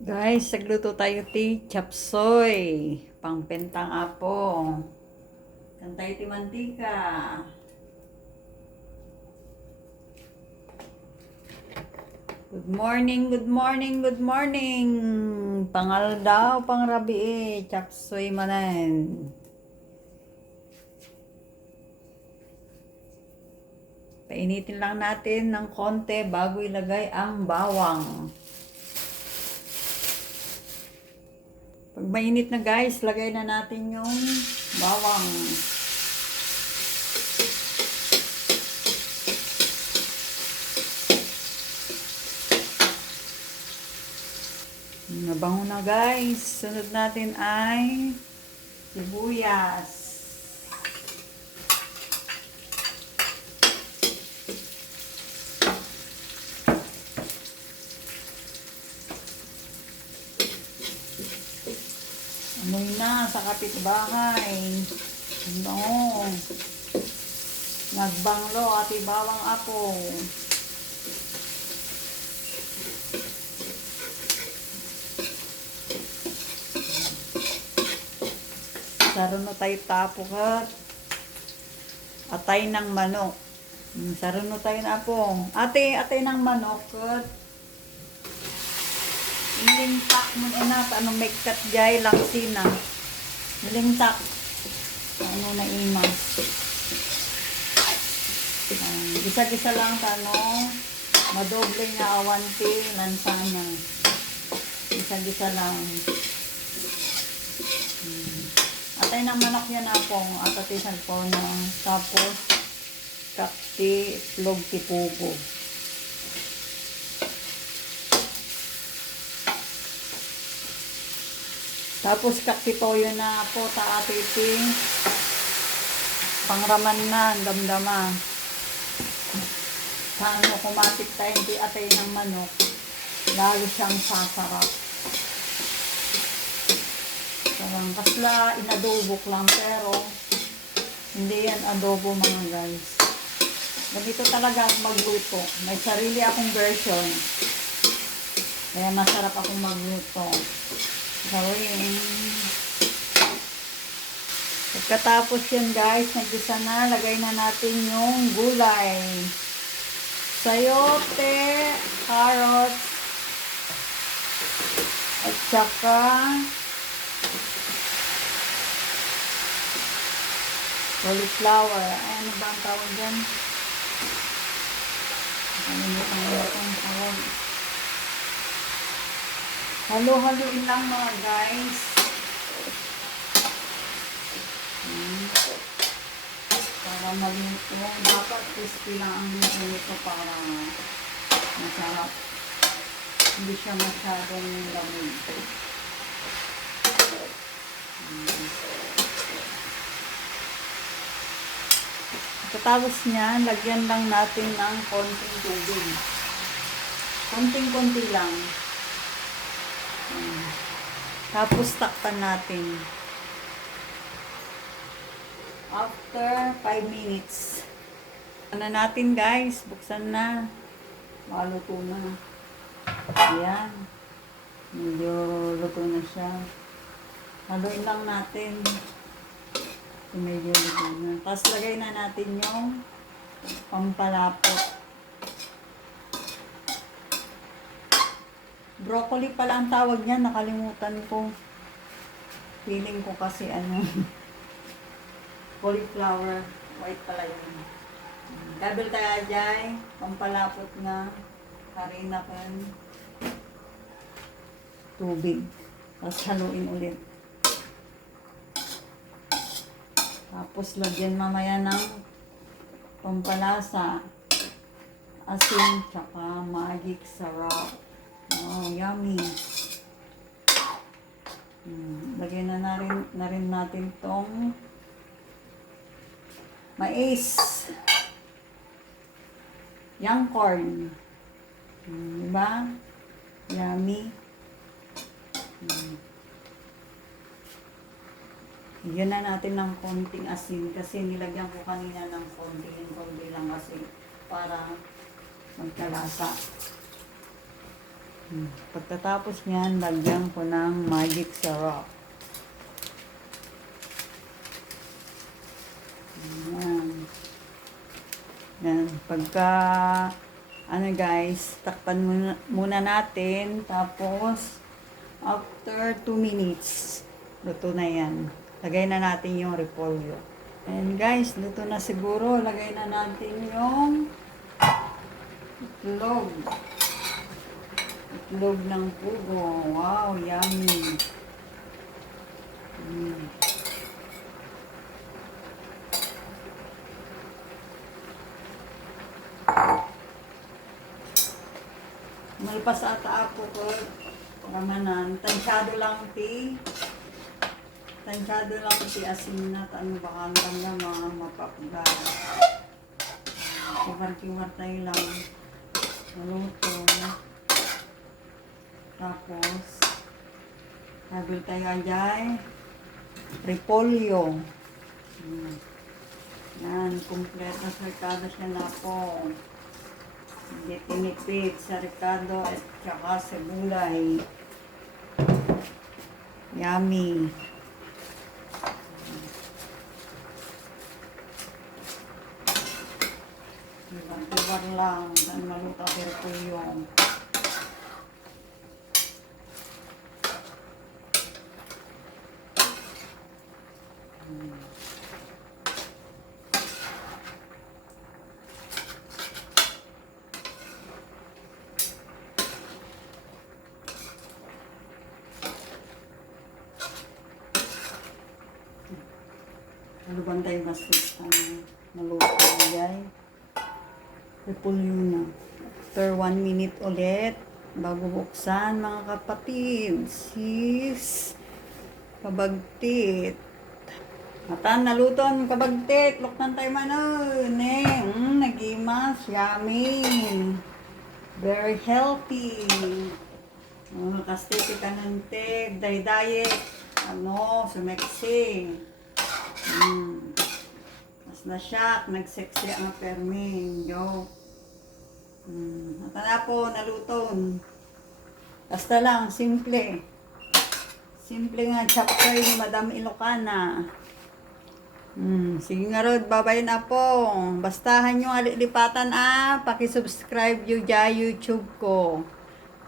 Guys, nagluto tayo ti chapsoy. Pangpentang apo. Kantay ti mantika. Good morning, good morning, good morning. Pangal daw, pangrabi chapsoy manan. Painitin lang natin ng konti bago ilagay ang bawang. Pag mainit na guys, lagay na natin yung bawang. Nabango na guys. Sunod natin ay sibuyas. Amoy na sa kapitbahay. Bango. Nagbanglo ati bawang apo. Saron na tayo tapukat. Atay ng manok. Saron na tayo na po. Atay ng manok. Kat. Ilintak mo na. Anong may katjay lang sina. Ilintak. Ano na imas. Gisa-gisa lang madoble nga awanti lansanya. Gisa-gisa lang. Atay ng manok yan apong atatisan po ng tapos kakti itlog tipugo. Tapos kakti toyo na po taatiting pangraman na damdama. Paano kumatik tayo hindi atay ng manok, lalo siyang sasarap. Parang kasla inadobok lang pero hindi yan adobo mga guys. Ganito talaga akong magluto. May sarili akong version. Kaya masarap akong magluto. Gawin. Pagkatapos yan guys, nagisa na, lagay na natin yung gulay. Sayote, carrots, at saka cauliflower. Ay, ano ba ang tawag dyan? Kalimutan ko ang tawag. Halo-haloin lang mga guys. Para maluto. Dapat crispy lang ang luto para masarap. Hindi siya masyadong lamig. Pagkatapos niyan, lagyan lang natin ng konting tubig. Konting-konti lang. Tapos takpan natin. After 5 minutes. Ano natin guys, buksan na. Maluto na. Ayan. Medyo luto na siya. Haluin lang natin. Medyo luto na. Tapos lagay na natin yung pampalapot. Broccoli pala ang tawag niya. Nakalimutan ko. Feeling ko kasi cauliflower. White pala yun. Double tayo dyan. Pampalapot nga. Harina kan. Tubig. Tapos haluin ulit. Tapos lagyan mamaya ng pampalasa. Asin. Tsaka magic sarap. Oh, yummy. Lagyan na rin natin tong mais. Young corn. Diba? Yummy. Lagyan na natin ng konting asin kasi nilagyan ko kanina ng konti lang asin para magkalasa. Pagkatapos niyan, lagyan ko ng magic syrup. Ayan. Yan. Pagka, guys, takpan muna natin. Tapos, after 2 minutes, luto na yan. Lagay na natin yung repolyo. And guys, luto na siguro. Lagay na natin yung itlog. Itlog ng pugo. Wow, yummy. Malpas ata ako ko. Ramanan. Tansyado lang ti. Tansyado lang ti asin na. Ano baka lang mga mapapagay. Kiwar-kiwar tayo lang. Maluto. Tapos, habil tayo ajay. Repolyo. Yan, kumpleto sa ricado siya na po. Hindi tinipid sa ricado at saka sa gulay. Yummy. Ibar lang. Dan maluto ang repolyo. Ano ba tayo maluto guys? Repolyo na. After 1 minute ulit, bago buksan mga kapatid. Sis, kabagtit. Matan, naluto ang kabagtit. Luktan tayo neng. Nagimas. Yummy. Very healthy. Kastiti ka ng tig. Diet. Sumexing. Mas na-shock. Nag-sexy ang perming. Yo. Matan na po, naluton. Basta lang, simple. Simple nga chapter ni Madam Ilocana. Sige nga Rod, babay na po. Bastahan nyo alilipatan pakisubscribe yung dyan YouTube ko.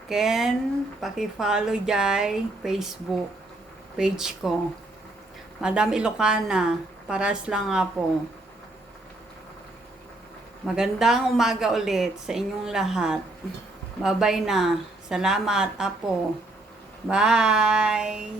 Ken, pakifollow dyan Facebook page ko. Madam Ilocana, paras lang nga po. Magandang umaga ulit sa inyong lahat. Babay na. Salamat, Apo. Bye!